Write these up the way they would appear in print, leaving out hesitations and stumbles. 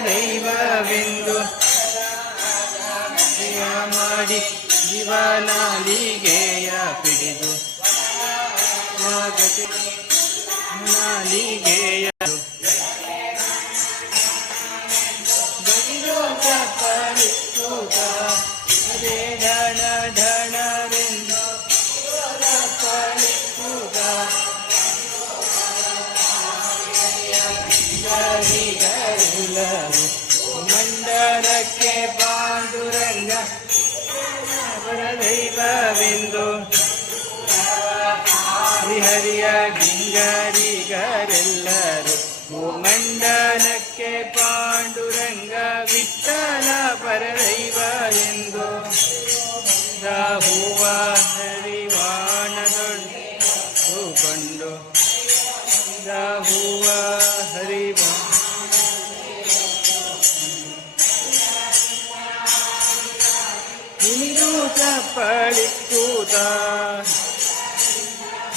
ಪರದೈವವೆಂದು ಮಾಡಿ ಜೀವನಾಲಿಗೆಯ ಪಿಡಿದು ನಾಲಿಗೆಯ ಅದೇ ಢಣ ಢಣವೆಂದು ಗರಿಗರೆಲ್ಲರು ಮಂಡಲಕ್ಕೆ ಪಾಂಡುರಂಗ ಪರದೈವವೆಂದು ಹರಿಹರಿಯ ಗಿಂಗರಿಗರೆಲ್ಲರು ಮಂಡಲಕ್ಕೆ ಪಾಂಡುರಂಗ ವಿಠಲ ಪರದೈವ ಎಂದು ಹೂವ ಹರಿವಾಣದೊಡ್ಡು ಕೊಂಡು ಹೂವ ಹರಿವ ಕುಣಿದು ಚಪ್ಪಳಿ ಕೂತ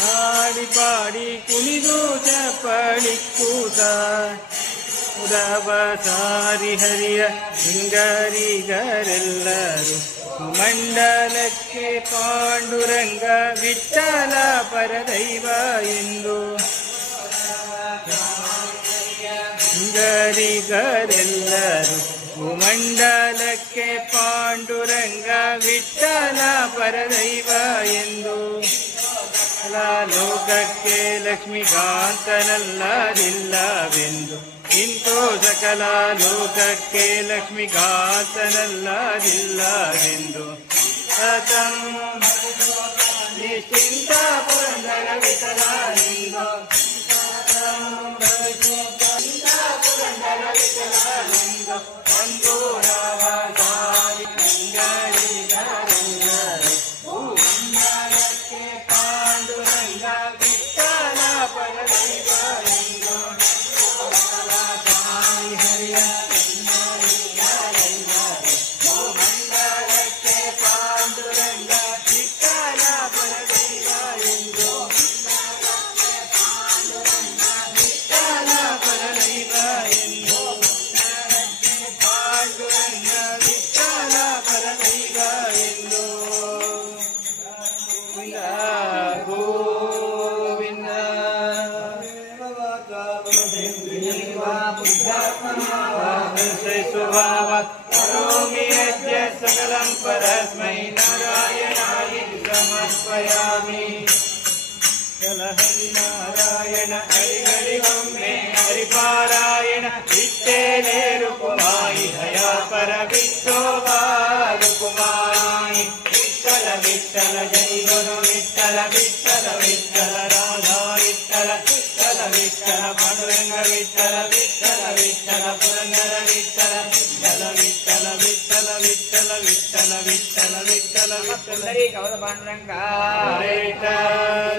ಹಾಡಿ ಪಾಡಿ ಕುಣಿದು ಚಪ್ಪಳಿ ಕೂತ ಉದವ ಸಾರಿ ಹರಿಯ ಹಿಂಗರಿಗರೆಲ್ಲರು ಮಂಡಲಕ್ಕೆ ಪಾಂಡುರಂಗ ವಿಠಲ ಪರದೈವ ಎಂದು ಹಿಂಗರಿಗರೆಲ್ಲರು ಮಂಡಲಕ್ಕೆ ಪಾಂಡುರಂಗ ವಿಠಲ ಪರದೈವ ಎಂದು ಲೋಕಕ್ಕೆ ಲಕ್ಷ್ಮೀಕಾಂತನಲ್ಲದಿಲ್ಲವೆಂದು ಇಂತೋ ಸಕಲ ಲೋಕಕ್ಕೆ ಲಕ್ಷ್ಮೀಕಾಂತನಲ್ಲದಿಲ್ಲವೆಂದು ಸತಂ ನಿಶ್ಚಿಂತ ಪುರಂದರ ವಿಠಲನೆಂದು ಪುರಂದರ ವಿಠಲನೆಂದು ಒಂದು ರಾಮ ಸಾರಿ ಮಂಡಲಕ್ಕೆ ಪಾಂಡುರಂಗ ವಿಠಲ ಪರದೈವ ಎಂದು ಹರಿಯ ಮಂಡಲಕ್ಕೆ ಪಾಂಡುರಂಗ ವಿಠಲ ಪರದೈವ ಎಂದು ವಿಠಲ ಪರದೈವ ಎಂದು ಪಾಂಡುರಂಗ ವಿಠಲ ಪರದೈವ ಎಂದು ಗೋವಿಂದ ಸ್ವಭಾವ ಕರೋಮಿ ಯಜ್ಞ ಸಕಲಂ ಪರಸ್ಮೈ ನಾರಾಯಣಾಯ ಸಮರ್ಪಯಾಮಿ ಚಲ ಹರಿ ನಾರಾಯಣ ಹರಿ ಹರಿ ಒಮ್ಮೆ ಹರಿಪಾರಾಯಣ ವಿಟ್ಟೇನೆ ರುಕುಮಾಯಿ ದಯಾ ಪರ ವಿಠೋಬಾರುಕುಮಾಯಿ ವಿಠಲ ವಿಠಲ ಜೈ ಗುರು ವಿಠಲ ವಿಠಲ ವಿಠಲ ರಾಧಾ ವಿಠಲ ವಿಠಲ ವಿಠಲ ಪಾಂಡುರಂಗ ವಿಠಲ ವಿಠಲ ವಿಠಲ ಪುರಂದರ ವಿಠಲ ವಿಠಲ ವಿಠಲ ವಿಠಲ ವಿಠಲ ವಿಠಲ ವಿಠಲ ವಿಠಲ ವಿಠಲ ಕವಲ ಪಾಂಡುರಂಗ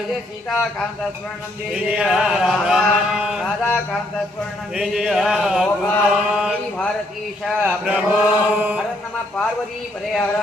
ಜಯ ಸೀತಾಕಾಂತ ಸ್ವರ್ಣಂ ಜಯ ರಾಧಾಕಾಂತ ಸ್ವರ್ಣಂ ಜಯ ಭಾರತೀಶ ಪ್ರಭೋ ಹರ ನಮ ಪಾರ್ವತಿ ಪದೇ ಹರ